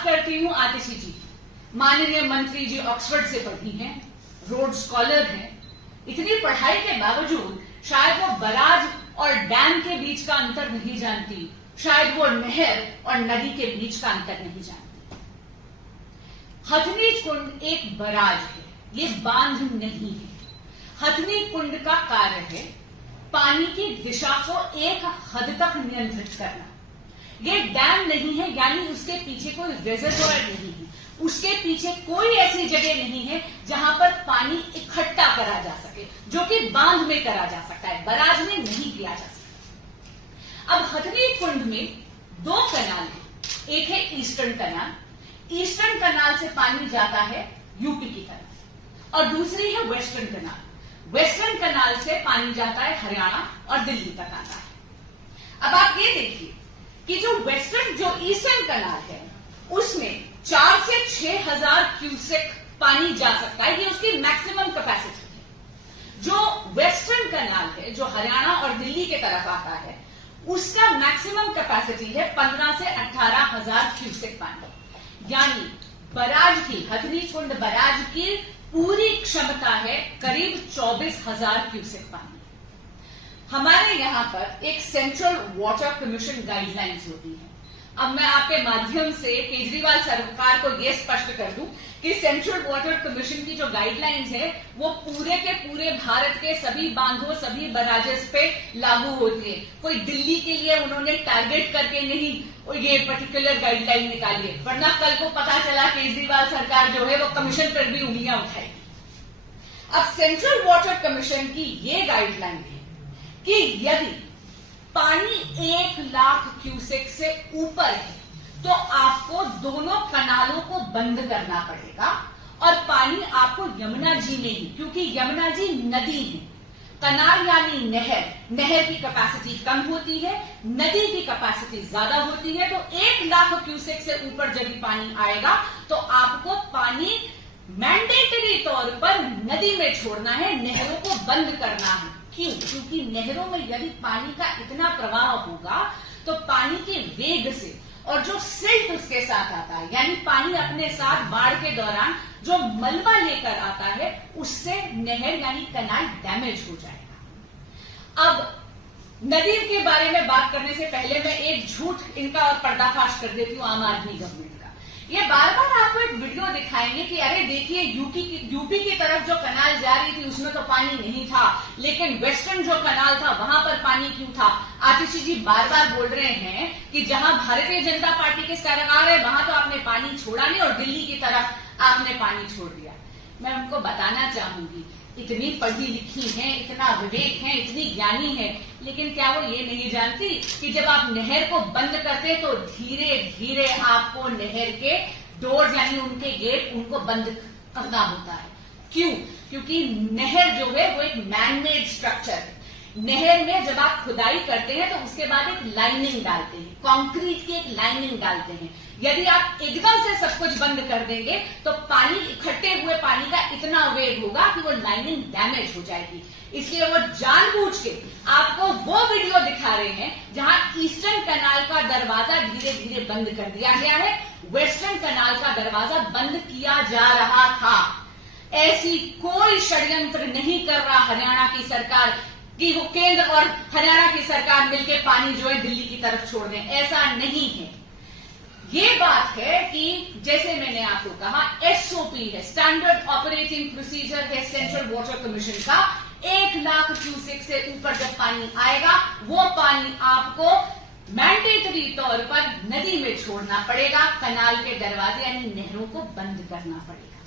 बात करती हूं आतिशी जी, माननीय मंत्री जी ऑक्सफोर्ड से पढ़ी हैं, रोड स्कॉलर हैं, इतनी पढ़ाई के बावजूद शायद वो बराज और डैम के बीच का अंतर नहीं जानती, शायद वो नहर और नदी के बीच का अंतर नहीं जानती। हथनी कुंड एक बराज है, ये बांध नहीं है। हथनी कुंड का कार्य है पानी की दिशा को एक हद तक नियंत्रित करना। ये डैम नहीं है, यानी उसके पीछे कोई रिजर्वॉयर नहीं है, उसके पीछे कोई ऐसी जगह नहीं है जहां पर पानी इकट्ठा करा जा सके, जो कि बांध में करा जा सकता है, बराज में नहीं किया जा सकता। अब हथनी कुंड में दो कनाल है, एक है ईस्टर्न कनाल, ईस्टर्न कनाल से पानी जाता है यूपी की तरफ, और दूसरी है वेस्टर्न कनाल, वेस्टर्न कनाल से पानी जाता है हरियाणा और दिल्ली तक आता है। अब आप ये देखिए कि जो ईस्टर्न कनाल है उसमें 4 से 6,000 क्यूसेक पानी जा सकता है, ये उसकी मैक्सिमम कैपेसिटी है। जो वेस्टर्न कनाल है, जो हरियाणा और दिल्ली के तरफ आता है, उसका मैक्सिमम कैपेसिटी है 15 से 18,000 क्यूसेक पानी। यानी बराज की, हथनी कुंड बराज की पूरी क्षमता है करीब 24,000 क्यूसेक पानी। हमारे यहां पर एक सेंट्रल वाटर कमीशन गाइडलाइंस होती है। अब मैं आपके माध्यम से केजरीवाल सरकार को यह स्पष्ट कर दूं कि सेंट्रल वाटर कमीशन की जो गाइडलाइंस है वो पूरे के पूरे भारत के सभी बांधों, सभी बराजेस पे लागू होती है। कोई दिल्ली के लिए उन्होंने टारगेट करके नहीं ये पर्टिकुलर गाइडलाइन निकाली है, वरना कल को पता चला केजरीवाल सरकार जो है वो कमीशन पर भी उंगलियां उठाएगी। अब सेंट्रल वाटर कमीशन की ये गाइडलाइन है कि यदि पानी 1 लाख क्यूसेक से ऊपर है तो आपको दोनों कनालों को बंद करना पड़ेगा, और पानी आपको यमुना जी में ही, क्योंकि यमुना जी नदी है, कनाल यानी नहर, नहर की कैपेसिटी कम होती है, नदी की कैपेसिटी ज्यादा होती है, तो 1 लाख क्यूसेक से ऊपर जब पानी आएगा तो आपको पानी मैंडेटरी तौर पर नदी में छोड़ना है, नहरों को बंद करना है। क्यों? क्योंकि नहरों में यदि पानी का इतना प्रवाह होगा तो पानी के वेग से और जो सिल्ट उसके साथ आता है, यानी पानी अपने साथ बाढ़ के दौरान जो मलबा लेकर आता है, उससे नहर यानी कनाल डैमेज हो जाएगा। अब नदी के बारे में बात करने से पहले मैं एक झूठ इनका और पर्दाफाश कर देती हूं आम आदमी गवर्नमेंट का। ये बार बार आपको एक वीडियो दिखाएंगे कि अरे देखिए यूपी की तरफ जो कनाल जा रही थी उसमें तो पानी नहीं था, लेकिन वेस्टर्न जो कनाल था वहां पर पानी क्यों था। आतिशी जी बार बार बोल रहे हैं कि जहां भारतीय जनता पार्टी के सरकार है वहां तो आपने पानी छोड़ा नहीं और दिल्ली की तरफ आपने पानी छोड़ दिया। मैं उनको बताना चाहूंगी, इतनी पढ़ी लिखी हैं, इतना विवेक है, इतनी ज्ञानी है, लेकिन क्या वो ये नहीं जानती कि जब आप नहर को बंद करते तो धीरे धीरे आपको नहर के डोर यानी उनके गेट उनको बंद करना होता है। क्यों? क्योंकि नहर जो है वो एक मैनमेड स्ट्रक्चर है। नहर में जब आप खुदाई करते हैं तो उसके बाद एक लाइनिंग डालते हैं, कंक्रीट की एक लाइनिंग डालते हैं। यदि आप एकदम से सब कुछ बंद कर देंगे तो पानी, इकट्ठे हुए पानी का इतना वेग होगा कि वो लाइनिंग डैमेज हो जाएगी। इसलिए वो जानबूझ के आपको वो वीडियो दिखा रहे हैं जहां ईस्टर्न कनाल का दरवाजा धीरे धीरे बंद कर दिया गया है, वेस्टर्न कनाल का दरवाजा बंद किया जा रहा था। ऐसी कोई षड्यंत्र नहीं कर रहा हरियाणा की सरकार कि वो केंद्र और हरियाणा की सरकार मिलकर पानी जो है दिल्ली की तरफ छोड़ दें, ऐसा नहीं है। ये बात है कि जैसे मैंने आपको कहा एसओपी है, स्टैंडर्ड ऑपरेटिंग प्रोसीजर है सेंट्रल वाटर कमीशन का। 1 लाख क्यूसेक से ऊपर जब पानी आएगा वो पानी आपको मैंडेटरी तौर पर नदी में छोड़ना पड़ेगा, कनाल के दरवाजे यानी नहरों को बंद करना पड़ेगा।